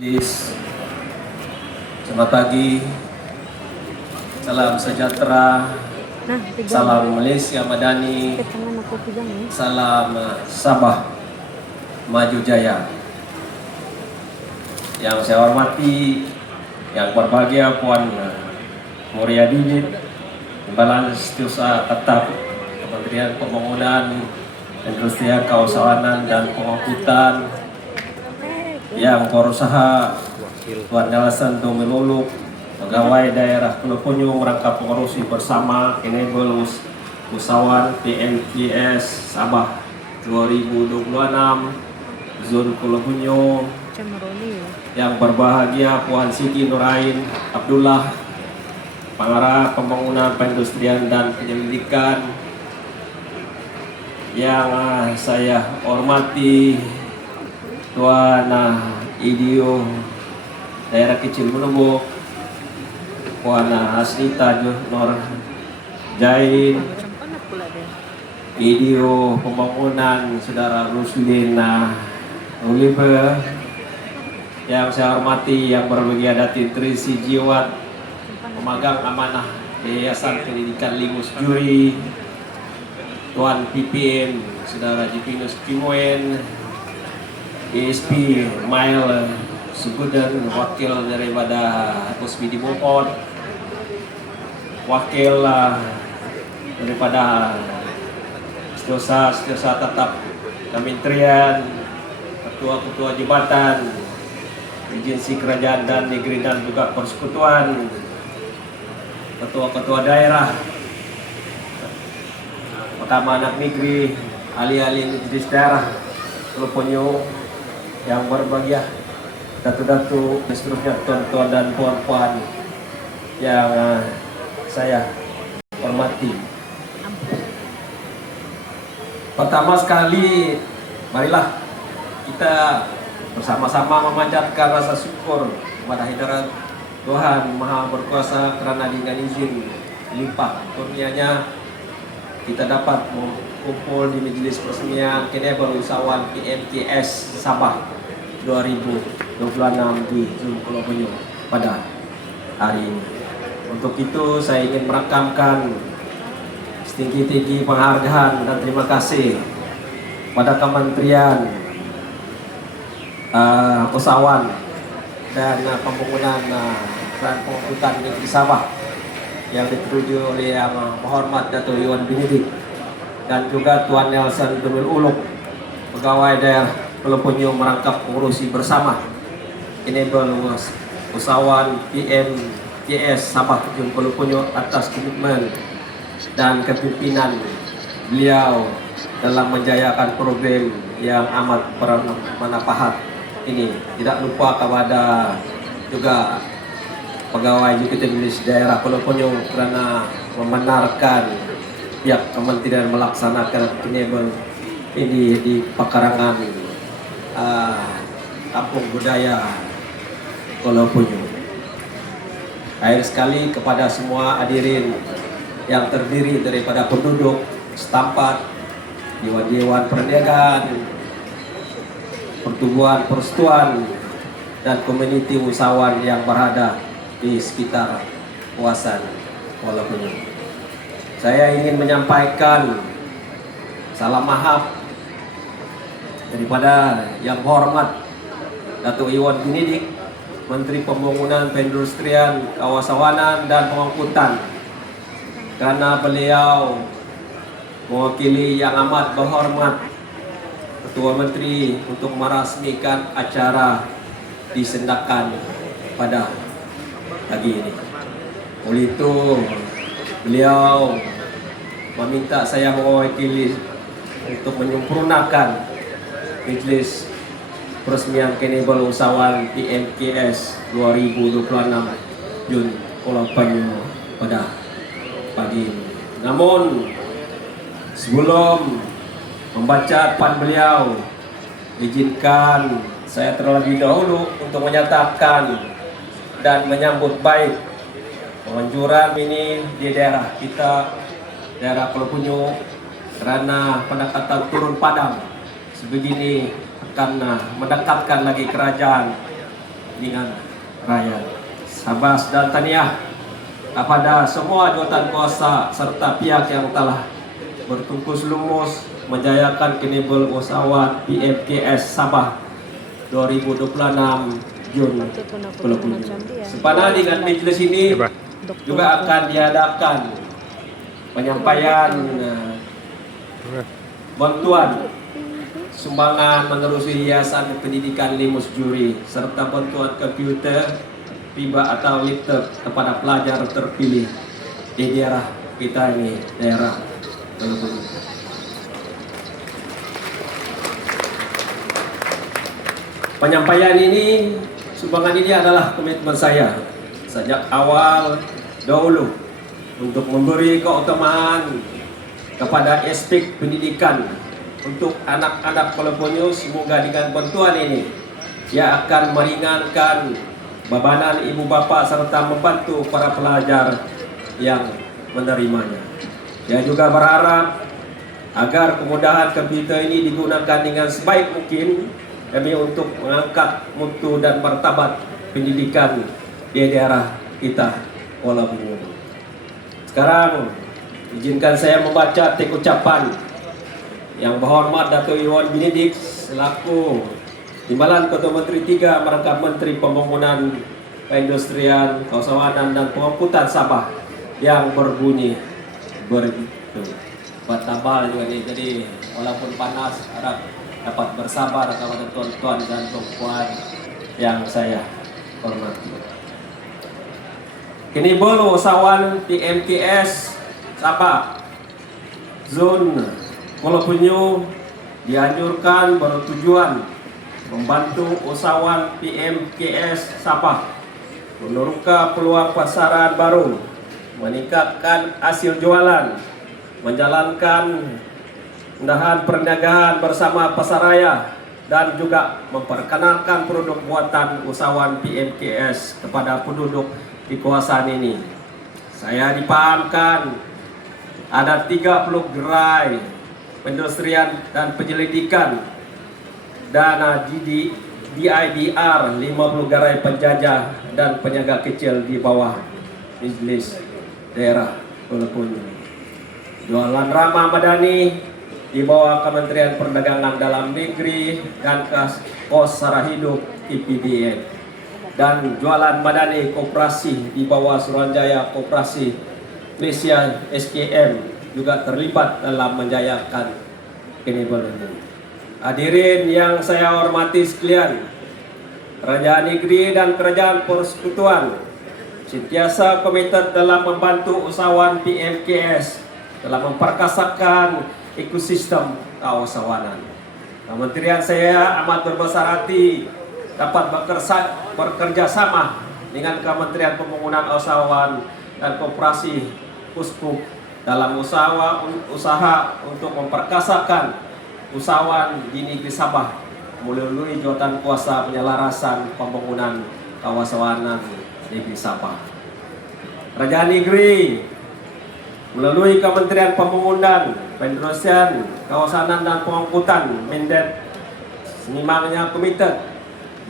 Yes. Selamat pagi, salam sejahtera, salam Malaysia Madani, salam Sabah Maju Jaya. Yang saya hormati, yang berbahagia Puan Muria Didit, Timbalan Setiausaha Tetap Kementerian Pembangunan, Industrian, Kawasanan dan Pengangkutan, yang berusaha Tuan Nelson Domiluluk, pegawai daerah Pulau Punyu merangkap pengurusi bersama Enable Usahawan PMTS Sabah 2026 Zon Pulau Punyu, yang berbahagia Puan Siti Nurain Abdullah, Pengarah Pembangunan Perindustrian dan Penyelidikan, yang saya hormati Tuan Idio Daerah Kecil Menubuk, Puan Asnita Nur Jain, Idio Pembangunan Saudara Ruslin Oliver, yang saya hormati yang berbahagia Datin Trisi Jiwat, pemegang amanah Yayasan Pendidikan Lingus Juri, Tuan PPN Saudara Jipinus Kimwen, ESP Mail Sugudan, wakil daripada Kusbidi Bopot, wakil daripada Setiausaha Tetap Kementerian, ketua-ketua jabatan, agensi kerajaan dan negeri dan juga persekutuan, ketua-ketua daerah, Mahkamah Anak Negeri, ahli-ahli majelis daerah Pulau Punyu, yang berbahagia datu-datu, seterusnya tuan-tuan dan puan-puan yang saya hormati. Pertama sekali, marilah kita bersama-sama memanjatkan rasa syukur kepada hadirat Tuhan Maha Berkuasa kerana dengan izin limpah kurnianya kita dapat kumpul di Majelis Peresmian Enable Usahawan PMTS Sabah 2026 di Zon Pulau Punyu pada hari ini. Untuk itu saya ingin merakamkan setinggi-tinggi penghargaan dan terima kasih pada Kementerian Usahawan dan Pembangunan dan Pengangkutan Negeri Sabah yang dituju oleh Yang Terhormat Dato' Iwan Binidik, dan juga Tuan Nelson Domiluluk, pegawai daerah Pulau Punyu merangkap pengurusi bersama Enable Usahawan PMTS Sabah Pulau Punyu atas komitmen dan kepimpinan beliau dalam menjayakan program yang amat bermanfaat ini. Tidak lupa kepada juga pegawai Majelis Daerah Pulau Punyu kerana membenarkan pihak kementerian melaksanakan Enable ini di pekarangan Kampung Budaya Pulau Punyu. Akhir sekali kepada semua hadirin yang terdiri daripada penduduk setempat, dewan-dewan perniagaan, pertubuhan persekutuan, dan komuniti usahawan yang berada di sekitar kawasan Pulau Punyu. Saya ingin menyampaikan salam maaf daripada Yang Hormat Dato' Iwan Binidik, Menteri Pembangunan Perindustrian, Kawasanan dan Pengangkutan, karena beliau mewakili yang amat berhormat Ketua Menteri untuk merasmikan acara disendakan pada pagi ini. Oleh itu, beliau meminta saya mewakili untuk menyempurnakan Majelis Peresmian Enable Usahawan PMTS 2026 Zon Pulau Punyu pada pagi ini. Namun sebelum membaca depan beliau, izinkan saya terlebih dahulu untuk menyatakan dan menyambut baik penganjuran ini di daerah kita, daerah Pulau Punyu, karena pendekatan turun padang sebegini akan mendekatkan lagi kerajaan dengan rakyat. Sabas dan tahniah kepada semua jawatan kuasa serta pihak yang telah bertungkus lumus menjayakan Knebel Usahawan PMKS Sabah 2026 Jun 20. Sepadan dengan majelis ini juga akan diadakan penyampaian bantuan sumbangan menerusi Yayasan Pendidikan Limus Juri serta bantuan komputer, piba atau laptop kepada pelajar terpilih di daerah kita ini, daerah Bengkulu. Penyampaian ini, sumbangan ini adalah komitmen saya sejak awal dahulu untuk memberi keutamaan kepada aspek pendidikan untuk anak-anak Peloponnese. Semoga dengan bantuan ini ia akan meringankan bebanan ibu bapa serta membantu para pelajar yang menerimanya. Saya juga berharap agar kemudahan komputer ini digunakan dengan sebaik mungkin demi untuk mengangkat mutu dan martabat pendidikan di daerah kita, Kuala Bungu. Sekarang izinkan saya membaca teks ucapan Yang Berhormat Dato' Iwan Benedik selaku Timbalan Ketua Menteri 3 merangkap Menteri Pembangunan Perindustrian, Keusahawanan dan Pengangkutan Sabah yang berbunyi begitu. Buat tabal juga nih, jadi walaupun panas harap dapat bersabar kepada tuan-tuan dan puan yang saya hormati. Knebel Usahawan PMKS Sabah Zon Peloponnese dianjurkan bertujuan membantu usahawan PMKS Sabah meneroka peluang pasaran baru, meningkatkan hasil jualan, menjalankan undahan perniagaan bersama pasaraya, dan juga memperkenalkan produk buatan usahawan PMKS kepada penduduk di kawasan ini. Saya dipahamkan ada 30 gerai perindustrian dan penyelidikan, dana DIDR 50 gerai penjajah dan peniaga kecil di bawah majelis daerah Peloponnese. Jualan ramah madani di bawah Kementerian Perdagangan Dalam Negeri dan Kos Sara Hidup IPDN, dan jualan madani koperasi di bawah Suruhanjaya Koperasi Malaysia SKM juga terlibat dalam menjayakan Knebel ini. Hadirin yang saya hormati sekalian, Kerajaan Negeri dan Kerajaan Persekutuan sentiasa komited dalam membantu usahawan PMKS dalam memperkasakan ekosistem keusahawanan. Kementerian saya amat berbesar hati dapat bekerja sama dengan Kementerian Pembangunan Usahawan dan Koperasi Puskup dalam usaha untuk memperkasakan usahawan di negeri Sabah melalui jawatan kuasa penyelarasan pembangunan keusahawanan negeri Sabah. Kerajaan negeri melalui Kementerian Pembangunan, Perindustrian, Keusahawanan dan Pengangkutan Mendet semimangnya komited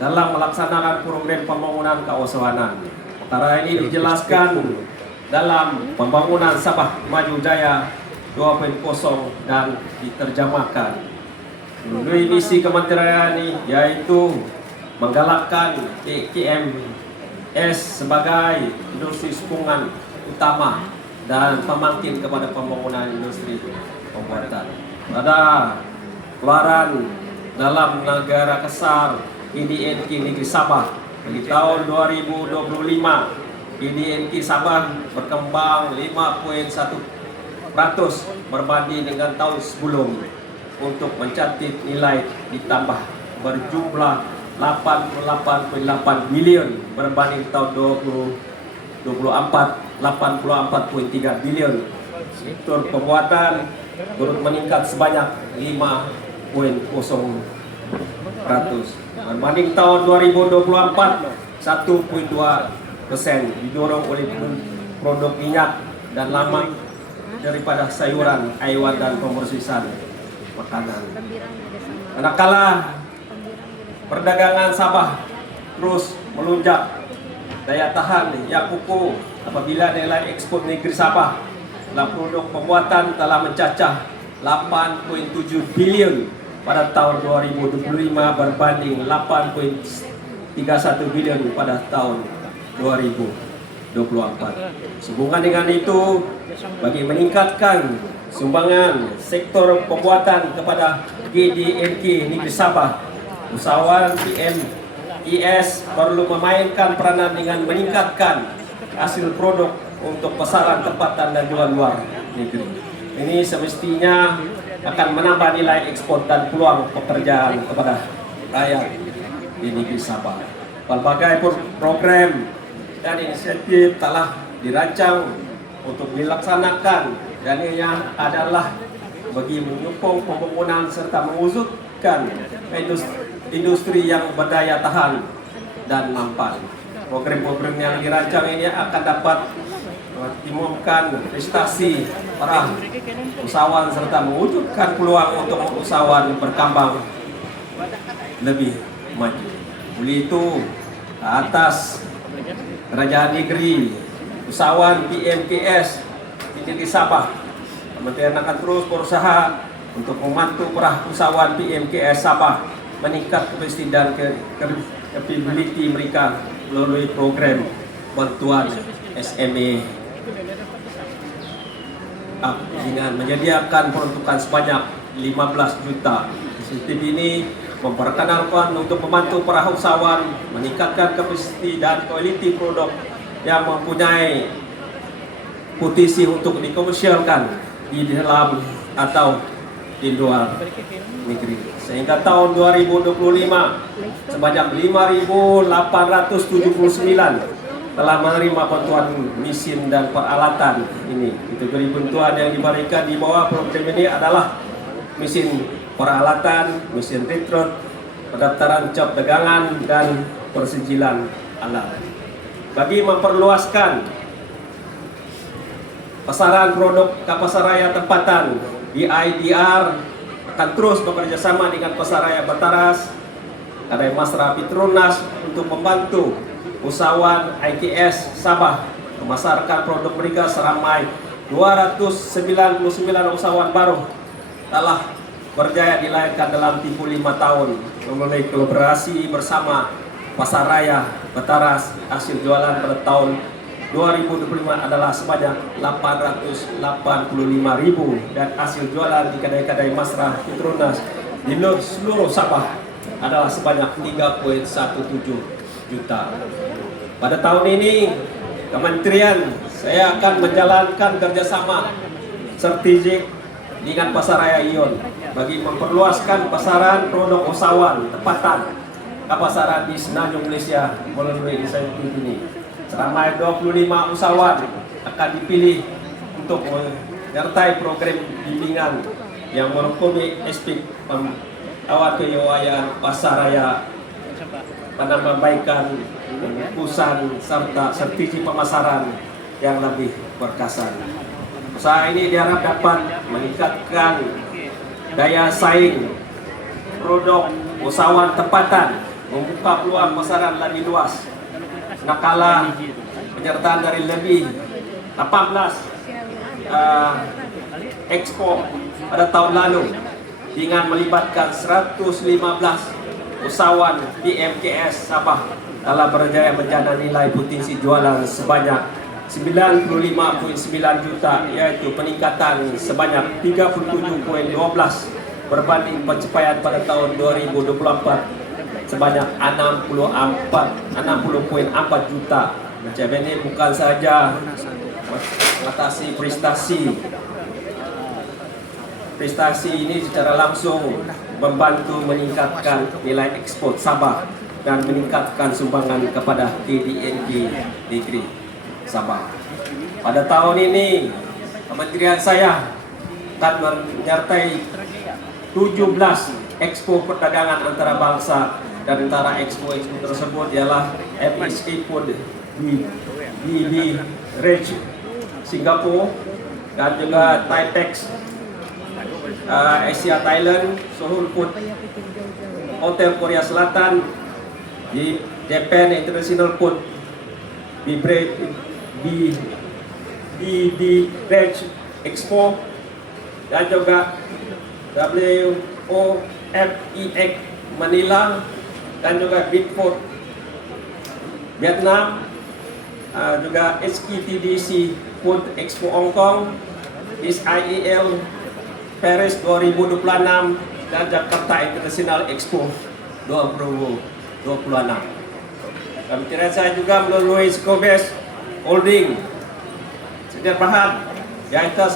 dalam melaksanakan program pembangunan keusahawanan. Perkara ini dijelaskan dalam Pembangunan Sabah Maju Jaya 2.0 dan diterjemahkan melalui misi kementerian ini, yaitu menggalakkan PMKS sebagai industri sokongan utama dan pemangkin kepada pembangunan industri pembuatan. Pada keluaran dalam negara kesar IDNK Negeri Sabah di tahun 2025, IDNK Sabah berkembang 5.1% berbanding dengan tahun sebelum untuk mencatat nilai ditambah berjumlah 88.8 bilion berbanding tahun 2024 84.3 bilion. Sektor pembuatan turut meningkat sebanyak 5.0% berbanding tahun 2024 1.2%, didorong oleh produk minyak dan lemak daripada sayuran, haiwan dan pemrosesan makanan. Manakala perdagangan Sabah terus melonjak daya tahan yang kukuh apabila nilai ekspor negeri Sabah dalam produk pembuatan telah mencacah 8,7 bilion pada tahun 2025 berbanding 8,31 bilion pada tahun 2024. Sehubungan dengan itu, bagi meningkatkan sumbangan sektor pembuatan kepada GDNK Negeri Sabah, usahawan PMIS perlu memainkan peranan dengan meningkatkan hasil produk untuk pasaran tempatan dan jual luar negeri. Ini semestinya akan menambah nilai ekspor dan peluang pekerjaan kepada rakyat di negeri Sabah. Berbagai program dan inisiatif telah dirancang untuk dilaksanakan, dan ini adalah bagi menyokong pembangunan serta mewujudkan industri yang berdaya tahan dan mampan. Program-program yang dirancang ini akan dapat mengoptimalkan prestasi para usahawan serta mewujudkan peluang untuk usahawan berkembang lebih maju. Oleh itu, atas Kerajaan Negeri, usahawan PMKS di Negeri Sabah, Kementerian akan terus berusaha untuk membantu para usahawan PMKS Sabah meningkat kapasiti dan capability mereka melalui program bantuan SME dengan menyediakan peruntukan sebanyak 15 juta. Inisiatif ini memperkenalkan untuk membantu para usahawan meningkatkan kapasiti dan kualiti produk yang mempunyai potensi untuk dikomersialkan di dalam atau di luar negeri. Sehingga tahun 2025 sebanyak 5.879 telah menerima bantuan mesin dan peralatan ini. Kategori bantuan yang diberikan di bawah program ini adalah mesin peralatan, mesin retrot, pendaftaran cap dagangan, dan persijilan alat. Bagi memperluaskan pasaran produk ke pasaraya tempatan, BIDR akan terus bekerjasama dengan Pasaraya Bataras, Kadai Masra Petronas untuk membantu usahawan IKS Sabah memasarkan produk mereka. Seramai 299 usahawan baru telah berjaya dilahirkan dalam tempoh 5 tahun melalui kolaborasi bersama Pasaraya Bataras. Hasil jualan pada tahun 2025 adalah sebanyak 885.000 dan hasil jualan di kedai-kedai Masra Petronas di seluruh Sabah adalah sebanyak 3,17 juta. Pada tahun ini, Kementerian saya akan menjalankan kerjasama strategik dengan Pasaraya Ion bagi memperluaskan pasaran produk usahawan tempatan ke pasaran di Semenanjung Malaysia melalui inisiatif ini. Seramai 25 usahawan akan dipilih untuk menyertai program bimbingan yang merangkumi aspek awal kewilayahan pasaraya, penambahbaikan, pengukusan serta strategi pemasaran yang lebih berkesan. Usaha ini diharap dapat meningkatkan daya saing produk usahawan tempatan, membuka peluang pasaran lebih luas, nakala penyertaan dari lebih 18 ekspor pada tahun lalu dengan melibatkan 115 usahawan PMKS Sabah telah berjaya menjana nilai potensi jualan sebanyak 95,9 juta, yaitu peningkatan sebanyak 37,12 berbanding pencapaian pada tahun 2024 sebanyak 60,4 juta. Macam ini bukan saja mengatasi prestasi ini secara langsung membantu meningkatkan nilai ekspor Sabah dan meningkatkan sumbangan kepada GDNK Negeri Sabah. Pada tahun ini, kementerian saya akan menyertai 17 expo perdagangan antara bangsa, dan antara expo tersebut ialah FSA Food di Singapura dan juga Thai-Tex Asia Thailand, Seoul Food Hotel Korea Selatan di Japan International Food Beverage Expo, dan juga WOFEX Manila, dan juga Bigfoot Vietnam, juga HKTDC Food Expo Hong Kong, SIEL Paris 2026, dan Jakarta International Expo 2026. Kami saya juga melalui Skobes Holding Setiap Bahan, yaitu